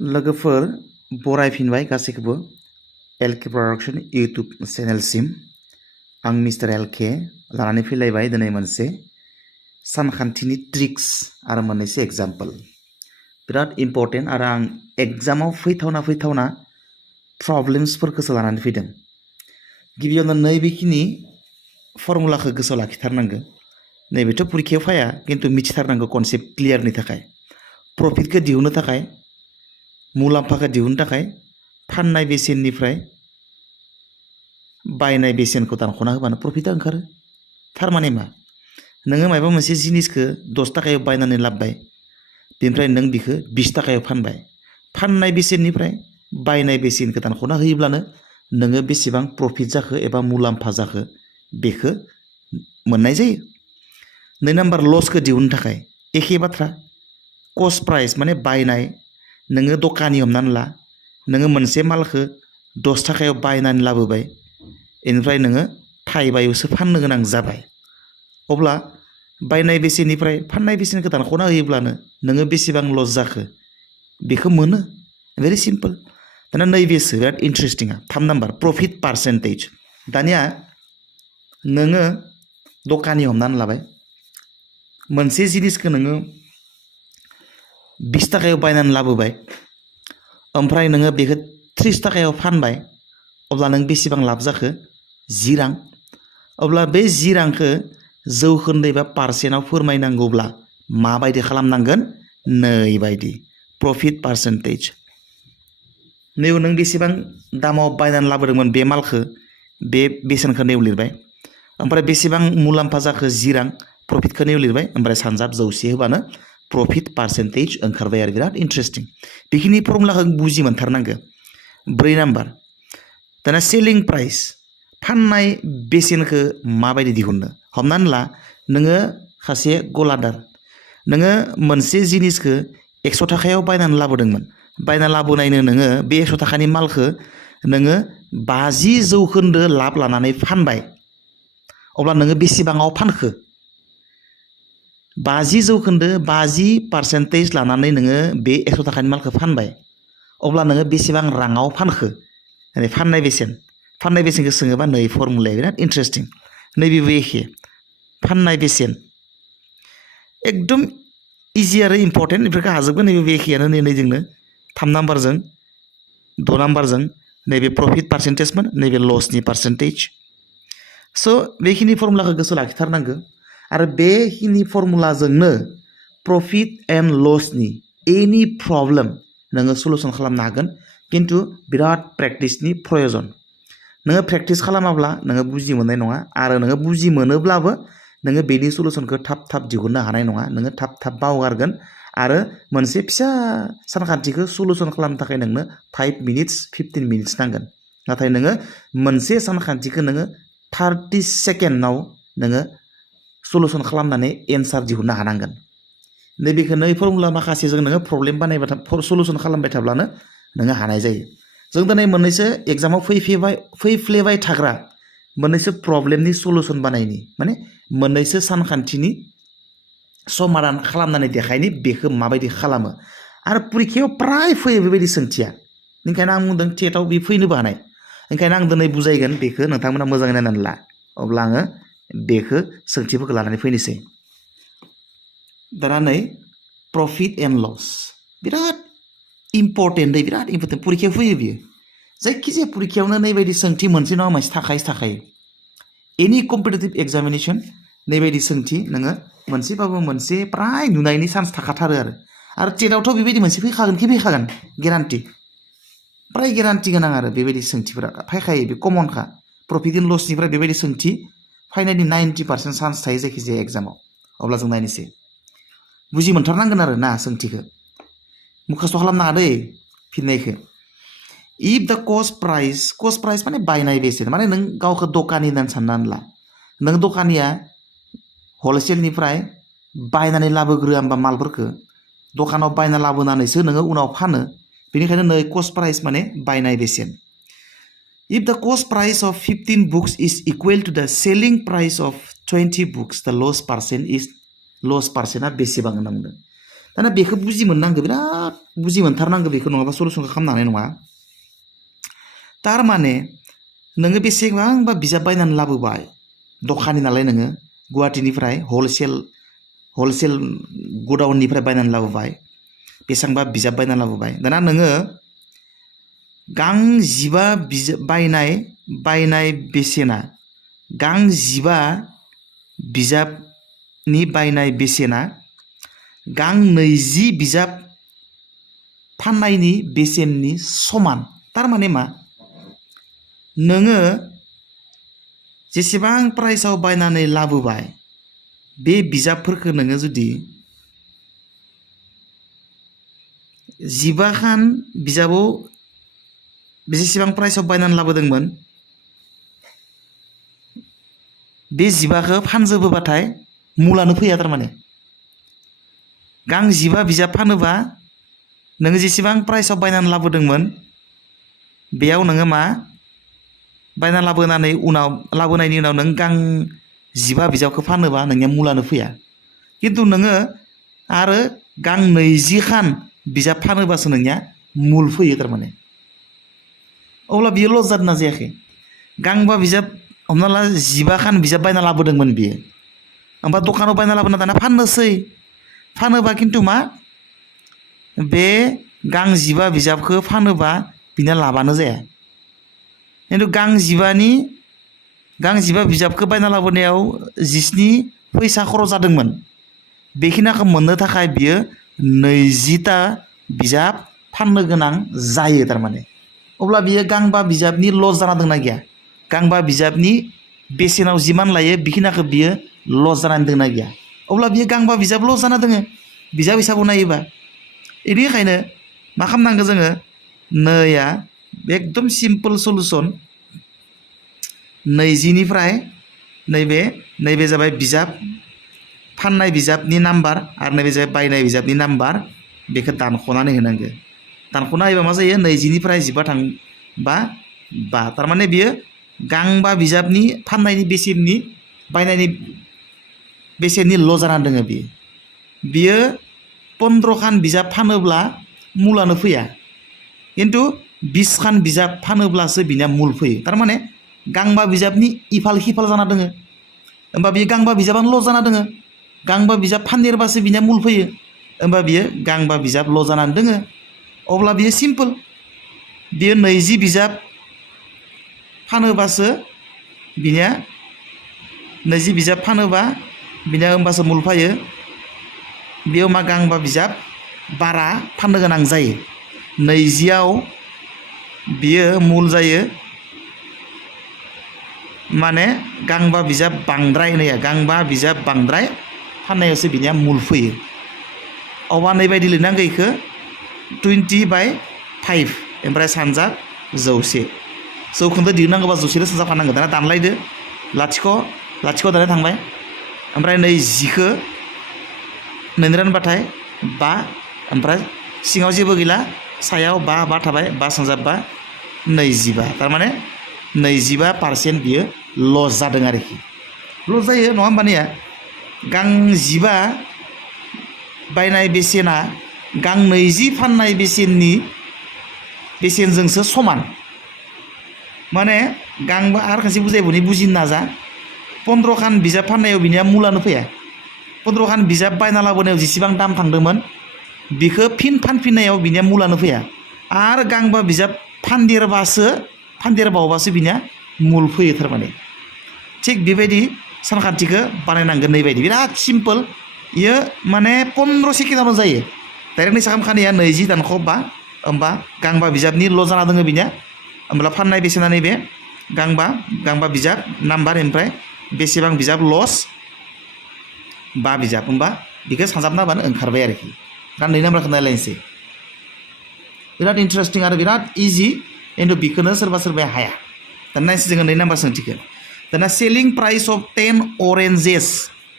लोगोफोर बरायफिनबाय गासैखौबो LK production YouTube चेनेलसिम आं मिस्टार एलके लानानै फैलायबाय दिनै मोनसे सानखान्थिनि ट्रिक्स आरो मोननैसो एग्जाम्पल बिराद इम्पर्टेन्ट आरो आं एग्जामाव फैथावना प्रब्लेम्सफोरखौसो लानानै फैदों। गिबियावनो नैबेखिनि फर्मुलाखौ गोसोआव लाखिथारनांगौ। नैबेथ' परिखायाव फाया खिन्थु मिथिथारनांगौ कनसेप्ट क्लियारनि थाखाय। प्रफिटखौ दिहुननो थाखाय मुलाम्फाखौ दिहुननो थाखाय फाननाय बेसेननिफ्राय बायनाय बेसेनखौ दानख'ना होबानो प्रफिटआ ओंखारो। थारमाने मा नोङो माबा मोनसे जिनिसखौ 10 थाखायाव बायनानै लाबोबाय बेनिफ्राय नों बिखौ 20 थाखायाव फानबाय। फाननाय बेसेननिफ्राय बायनाय बेसेनखौ दानख'ना होयोब्लानो नोङो बेसेबां प्रफिट जाखो एबा मुलाम्फा जाखो बेखौ मोननाय जायो। 2 नाम्बार लसखौ दिहुननो थाखाय एखे बाथ्रा कस्ट प्राइस माने बायनाय। नोङो दखानि हमनानै ला नोङो मोनसे मालखौ 10 थाखायाव बायनानै लाबोबाय बेनिफ्राय नोङो थाइबायावसो फाननो गोनां जाबाय। अब्ला बायनाय बेसेननिफ्राय फाननाय बेसेनखौ दानख'ना होयोब्लानो नोङो बेसेबां लस जाखो बेखौ मोनो। Very simple. दाना नैबेसो बिराद इन्टारेस्टिंआ 3 नाम्बार प्रफिट पार्सेन्टेज। दानिया नोङो दखानि हमनानै लाबाय मोनसे जिनिसखौ नोङो 20 थाखायाव बायनानै लाबोबाय ओमफ्राय नोङो बेखौ 30 थाखायाव फानबाय। अब्ला नों बेसेबां लाब जाखो 10 रां। अब्ला बे 10 रांखौ जौखोन्दो एबा पार्सेन्टआव फोरमायनांगौब्ला माबायदि खालामनांगोन नैबायदि प्रफिट पार्सेन्टेज। नैयाव नों बेसेबां दामाव बायनानै लाबोदोंमोन बे मालखौ बे बेसेनखौ नैयाव लिरबाय ओमफ्राय बेसेबां मुलाम्फा जाखो 10 रां प्रफिटखौ नैयाव लिरबाय ओमफ्राय सानजाब जौसे होबानो प्रफिट पार्सेन्टेज ओंखारबाय आरो बिराद इन्टारेस्टिं। बेखिनि फर्मुलाखौ बुजि मोनथारनांगौ। 4 नाम्बार दाना सेलिं प्राइस फाननाय बेसेनखौ माबायदि दिहुननो। हमनानै ला नोङो सासे गलादार नोङो मोनसे जिनिसखौ 100 थाखायाव बायनानै लाबोदोंमोन। बायना लाबोनायनो नोङो बे 100 थाखानि मालखौ नोङो 50% लाब लानानै फानबाय। अब्ला नोङो बेसेबाङाव फानखो 50% लानानै नोङो बे 100 थाखानि मालखौ फानबाय। अब्ला नोङो बेसेबां राङाव फानखो फाननाय बेसेनखौ सोङोबा नै फर्मुलाया बिराद इन्टारेस्टिं। नैबेबो एखे फाननाय बेसेन एकदम इजि आरो इम्पर्टेन्ट बेफोरखौ हाजोबगोन। नैबेबो एखेयानो नैजोंनो 3 नाम्बारजों 6 नाम्बारजों नैबे प्रफिट पार्सेन्टेजमोन नैबे लसनि पार्सेन्टेज। स' बेखिनि फर्मुलाखौ गोसोआव लाखिथारनांगौ आरो बेखिनि फर्मुलाजोंनो प्रफिट एन्ड लसनि एनि प्रब्लेम नोङो सलुसन खालामनो हागोन। खिन्थु बिराद प्रेक्टिसनि प्रयजन। नोङो प्रेक्टिस खालामाब्ला नोङो बुजि मोननाय नङा आरो नोङो बुजि मोनोब्लाबो नोङो बेनि सलुसनखौ थाब दिहुननो हानाय नङा। नोङो थाब बावगारगोन आरो मोनसे फिसा सानखान्थिखौ सलुसन खालामनो थाखाय नोंनो 5 मिनिट्स 15 मिनिट्स नांगोन। नाथाय नोङो मोनसे सानखान्थिखौ नोङो 30 सेकेन्डआव नोङो सलुसन खालामनानै एन्सार दिहुननो हानांगोन। नैबेखौ नै फर्मुला माखासेजों नोङो प्रब्लेम बानायबाय सलुसन खालामबाय थाब्लानो नोङो हानाय जायो। जों दिनै मोननैसो एग्जामाव फैफ्लेबाय थाग्रा मोननैसो प्रब्लेमनि सलुसन बानायनि माने मोननैसो सानखान्थिनि समाधान खालामनानै देखायनि बेखौ माबायदि खालामो। आरो परिखायाव प्राय फैयो बेबायदि सोंथिया। ओंखायनो आं बुंदों टेटआव बे फैनोबो हानाय। ओंखायनो आं दिनै बुजायगोन बेखौ नोंथांमोना मोजाङै नायनानै ला। अब्ला आङो बेखौ सोंथिफोरखौ लानानै फैनोसै। दाना नै प्रफिट एन्ड लस बिराद इम्पर्टेन्ट बिराद इम्पर्टेन्ट परिखायाव फैयो बियो। जायखिजाया परिखायावनो नैबायदि सोंथि मोनसे नङा मोनसे थाखायो। एनि कम्पिटिटिभ एग्जामिनेसन नैबायदि सोंथि नोङो मोनसेबाबो मोनसे प्राय नुनायनि चान्स थाखाथारो आरो टेटआवथ' बेबायदि मोनसे फैखागोन गेरान्टि प्राय गेरान्टि गोनां आरो बेबायदि सोंथिफोरा फैखायो बे कमनखा। प्रफिट एन्ड लसनिफ्राय बेबायदि सोंथि फैनायनि 90% चान्स थायो जायखिजाया एग्जामाव। अब्ला जों नायनोसै बुजि मोनथारनांगोन आरो ना सोंथिखौ मुखास्थ' खालामनाङा दै फिननायखौ। इफ द कस्ट प्राइस माने बायनाय बेसेन माने नों गावखौ दखानि होननानै साननानै ला। नों दखानिया हलसेलनिफ्राय बायनानै लाबोग्रोआ होमबा मालफोरखौ दखानाव बायना लाबोनानैसो नोङो उनाव फानो। बेनिखायनो नै कस्ट प्राइस माने बायनाय बेसेन। If the cost price of 15 books is equal to the selling price of 20 books the loss पार्सेन्टआ बेसेबां होनना बुंदों। दाना बेखौ बुजि मोननांगौ बिराद बुजि मोनथारनांगौ बेखौ नङाबा सलुसनखौ खालामनो हानाय नङा थारमाने नोङो बेसेबांबा बिजाब बायनानै लाबोबाय दखानि नालाय नोङो गुवाहाटीनिफ्राय हलसेल गडाउननिफ्राय बायनानै लाबोबाय बेसेबांबा बिजाब बायनानै लाबोबाय दाना नोङो गां 15 बिजाब बायनाय बेसेना गां 15 बिजाबनि बायनाय बेसेना गां 20 बिजाब फाननायनि बेसेननि समान थारमाने मा नोङो जेसेबां प्राइसआव बायनानै लाबोबाय बे बिजाबफोरखौ नोङो जुदि 15 खान बिजाबाव बेसेबां प्राइसआव बायनानै लाबोदोंमोन बे 15खौ फानजोबोबाथाय मुलानो फैया थारमाने गां 15 बिजाब फानोबा नोङो जेसेबां प्राइसआव बायनानै लाबोदोंमोन बेयाव नोङो मा बायना लाबोनायनि उनाव नों गां 15 बिजाबखौ फानोबा नोंनिया मुलानो फैया खिन्थु नोङो आरो गां 20 खान बिजाब फानोबासो नोंनिया मुल फैयो थारमाने अब्ला बियो लस जादोंना जायाखै गांबा बिजाब हमना ला 15 खान बिजाब बायना लाबोदोंमोन बियो ओमफ्राय दखानाव बायना लाबोना दाना फानोबा खिन्थु मा बे गां 15 बिजाबखौ फानोबा बिना लाबानो जाया खिन्थु गां 15 बिजाबखौ बायना लाबोनायाव 17 फैसा खरस जादोंमोन बेखिनिखौ मोननो थाखाय बियो 20ता बिजाब फाननो गोनां जायो थारमाने अब्ला बियो गांबा बिजाबनि लस जाना दंना गैया गांबा बिजाबनि बेसेनाव जिमान लायो बेखिनिखौ बियो लस जानानै दंना गैया अब्ला बियो गांबा बिजाब लस जाना दोङो बिजाब हिसाबाव नायोबा बेनिखायनो मा खालामनांगौ जोङो नैया एकदम सिम्पल सलुसन 20निफ्राय नैबे जाबाय बिजाब फाननाय बिजाबनि नाम्बार आरो नैबे जाबाय बायनाय बिजाबनि नाम्बार बेखौ दानख'नानै होनांगौ दानख'ना होयोबा मा जायो 20निफ्राय 15 थांबा 5 थारमाने बियो गांबा बिजाबनि फाननायनि बेसेननि बायनायनि बेसेननि ल' जानानै दङ बियो 15 खान बिजाब फानोब्ला मुलानो फैया खिन्थु 20 खान बिजाब फानोब्लासो बिनिया मुल फैयो थारमाने गांबा बिजाबनि इफाल हिफाल जाना दोङो होमबा बियो गांबा बिजाबानो लस जाना दोङो गांबा बिजाब फानदेरबासो बिनिया मुल फैयो होमबा बियो गांबा बिजाब लस जानानै दोङो अब्ला बियो सिम्पल बियो 20 बिजाब फानोबासो बिनिया 20 बिजाब फानोबा बिनिया होमबासो मुल फैयो बेयाव मा गांबा बिजाब बारा फाननो गोनां जायो 20आव बियो मुल जायो माने गांबा बिजाब बांद्राय होनाया गांबा बिजाब बांद्राय फाननायावसो बिनिया मुल फैयो अबा नैबायदि लिरनांगौ इखौ 20/5 ओमफ्राय सानजाब 100 जौखोन्दो दिहुननांगौबा 100 सानजाबफानांगौ दाना दानलायदो लाथिख' दाना थांबाय ओमफ्राय 20खौ 2 रानबाथाय 5 ओमफ्राय सिङाव जेबो गैला सायाव 5 थाबाय 5 सानजाब 5 25 थारमाने 25% बियो लस जादों आरोखि लस जायो नङा होमबानिया गां 15 बायनाय बेसेना गां 20 फाननाय बेसेनजोंसो समान माने गांबा आरो खायसे बुजिनो नाजा 15 खान बिजाब फाननायाव बिनिया मुलानो फैया 15 खान बिजाब बायना लाबोनायाव जेसेबां दाम थांदोंमोन बिखौ फिन फानफिननायाव बिनिया मुलानो फैया आरो गांबा बिजाब फानदेरबावबासो बिनिया मुल फैयो थारमाने थिग बेबायदि सानखान्थिखौ बानायनांगोन नैबायदि बिराद सिम्पोल इयो माने 15 सेकेन्डआवनो जायो डाइरेक्ट नैसा खामानिया 20 दानख' 5 होमबा गांबा बिजाबनि ल' जाना दोङो बिनिया होमब्ला फाननाय बेसेना नैबे गांबा बिजाब नाम्बार ओमफ्राय बेसेबां बिजाब लस 5 बिजाब होमबा बेखौ सानजाबना होबानो ओंखारबाय आरोखि दा 2 नाम्बारखौ नायलायनोसै बिराद इन्टारेस्टिं आरो बिराद इजि खिन्थु बेखौनो सोरबाया हाया दाना नायनोसै जोङो 2 नाम्बार सोंथिखौ दाना selling price of 10 oranges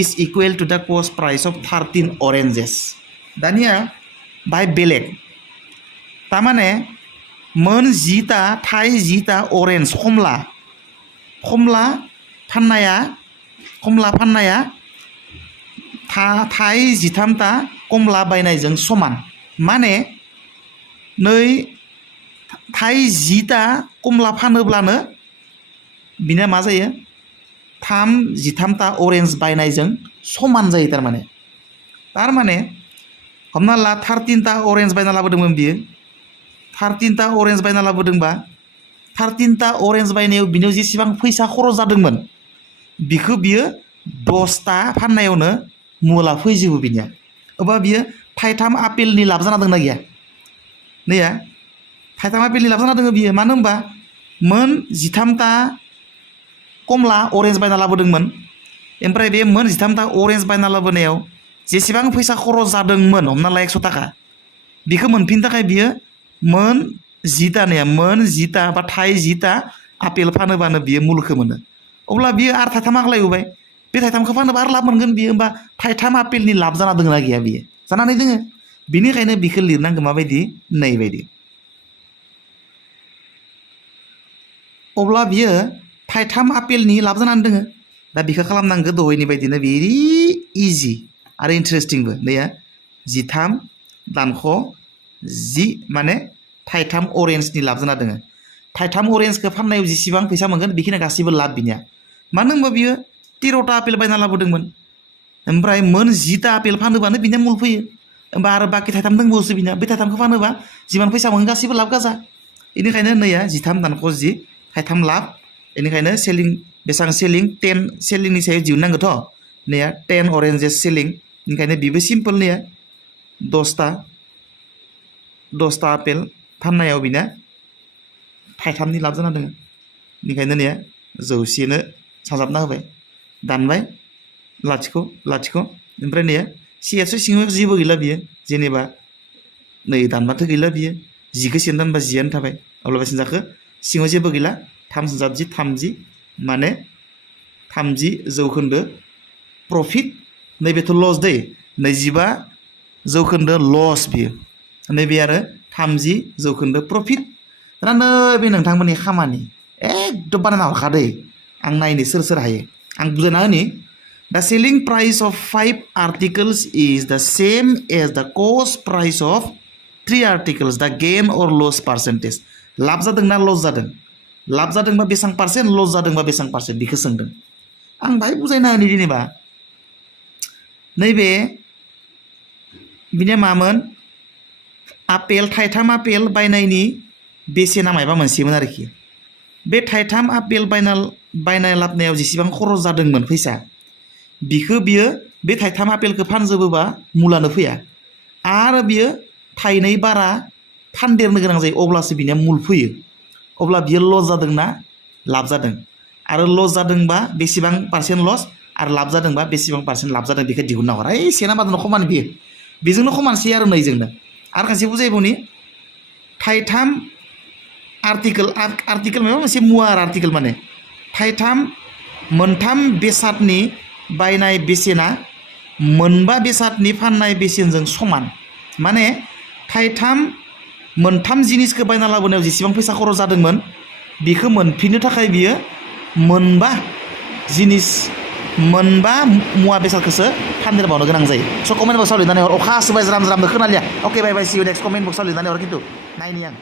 is equal to the cost price of 13 oranges दानिया बाहाय बेलेग थारमाने मोन 10ता थाइ 10ता अरेन्ज खमला फाननाया थाइ 13ता कमला बायनायजों समान माने नै थाइ 10टा कमला फानोब्लानो बिना मा जायो 13टा अरेन्ज बायनायजों समान जायो तारमाने हमना ला 13टा अरेन्ज बायना लाबोदोंमोन बियो 13टा अरेन्ज बायना लाबोदोंबा 13टा अरेन्ज बायनायाव बिनियाव जेसेबां फैसा खरस जादोंमोन बिखौ बियो 10टा फाननायावनो मुला फैजोबो बिनिया अबा बियो थाइथाम आपेलनि लाब जाना दंना गैया नैया थाइथाम आपेलनि लाब जाना दङ बियो मानो होनबा मोन 13टा कमला अरेन्ज बायना लाबोदोंमोन ओमफ्राय बे मोन 13टा अरेन्ज बायना लाबोनायाव जेसेबां फैसा खरस जादोंमोन हमना ला 100 थाखा बिखौ मोनफिननो थाखाय बियो मोन 10टा बा थाइ 10टा आपेल फानोबानो बियो मुलखौ मोनो अब्ला बियो आरो थाइथाम आग्लायबाय बे थाइथामखौ फानोबा आरो लाब मोनगोन बियो होमबा थाइथाम आपेलनि लाब जाना दङना गैया बियो जानानै दोङो बिनिखायनो बिखौ लिरनांगौ माबायदि नैबायदि अब्ला बियो थाइथाम आपेलनि लाब जानानै दोङो दा बिखौ खालामनांगौ दहायनि बायदिनो भेरि इजि आरो इन्टारेस्टिंबो नैया 13 दानख' 10 माने थाइथाम अरेन्जनि लाब जाना दोङो थाइथाम अरेन्जखौ फाननायाव जेसेबां फैसा मोनगोन बेखिनि गासैबो लाब बिनिया मानो होनबा बियो 13टा आपेल बायना लाबोदोंमोन ओमफ्राय मोन 10टा आपेल फानोबानो बिनिया मुल फैयो होमबा आरो बाखि थाइथाम दंबावोसो बिनिया बे थाइथामखौ फानोबा जिमान फैसा मोनगोन गासैबो लाब गाजा बेनिखायनो नैया 13 दानख' 10 थाइथाम लाब बेनिखायनो सेलिं बेसेबां सेलिं 10 सेलिंनि सायाव दिहुननांगौथ' नैया 10 अरेन्जेस सेलिं ओंखायनो बेबो सिम्पोल नैया 10टा आपेल फाननायाव बिना थाइथामनि लाब जाना दङ बेनिखायनो नैया 100नो साजाबना होबाय दानबाय लाथिख' ओमफ्राय नैया सियासो सिङाव जेबो गैला बियो जेनेबा नै दानबाथ' गैला बियो 10खौ सेन दानबा 10आनो थाबाय अब्ला बेसेबां जाखो सिङाव जेबो गैला 3 10 30 माने 30% प्रफिट नैबेथ' लस दै 25% लस बियो नैबे आरो 30% प्रफिट दा नैबे नोंथांमोननि खामानि एकदम बानायना हरखादै आं नायनो सोर हायो आं बुजायना होनि The selling price of 5 articles is the same as the cost price of 3 articles. The gain or loss percentage. लाब जादोंना लस जादों लाब जादोंबा बेसेबां पार्सेन्ट लस जादोंबा बेसेबां पार्सेन्ट बेखौ सोंदों आं बाहाय बुजायना होनि जेनेबा नैबे बिनिया मामोन आपेल थाइथाम आपेल बायनायनि बेसेना मायबा मोनसेमोन आरोखि बे थाइथाम आपेल बायना लाबनायाव जेसेबां खरस जादोंमोन फैसा बिखौ बियो बे थाइथाम आपेलखौ फानजोबोबा मुलानो फैया आरो बियो थाइनै बारा फानदेरनो गोनां जायो अब्लासो बिनिया मुल फैयो अब्ला बियो लस जादोंना लाब जादों आरो लस जादोंबा बेसेबां पार्सेन्ट लस आरो लाब जादोंबा बेसेबां पार्सेन्ट लाब जादों बेखौ दिहुनना हर सेना बादनो खमान बियो बेजोंनो खमानसै आरो नैजोंनो आरो खायसे बुजायबावनि थाइथाम आर्टिकेल माबा मोनसे मुवा आरो आर्टिकेल माने मोनथाम बेसादनि बायनाय बेसेना मोनबा बेसादनि फाननाय बेसेनजों समान माने मोनथाम जिनिसखौ बायना लाबोनायाव जेसेबां फैसा खरस जादोंमोन बेखौ मोनफिननो थाखाय बियो मोनबा मुवा बेसादखौसो फानदेरबावनो गोनां जायो स' कमेन्ट बक्सआव लिरनानै हर अखा हासोबाय ज्राम ज्रामनो खोनालिया अके बाय बाय सि इउ नेक्स्ट कमेन्ट बक्सआव लिरनानै हर खिन्थु नायनि आं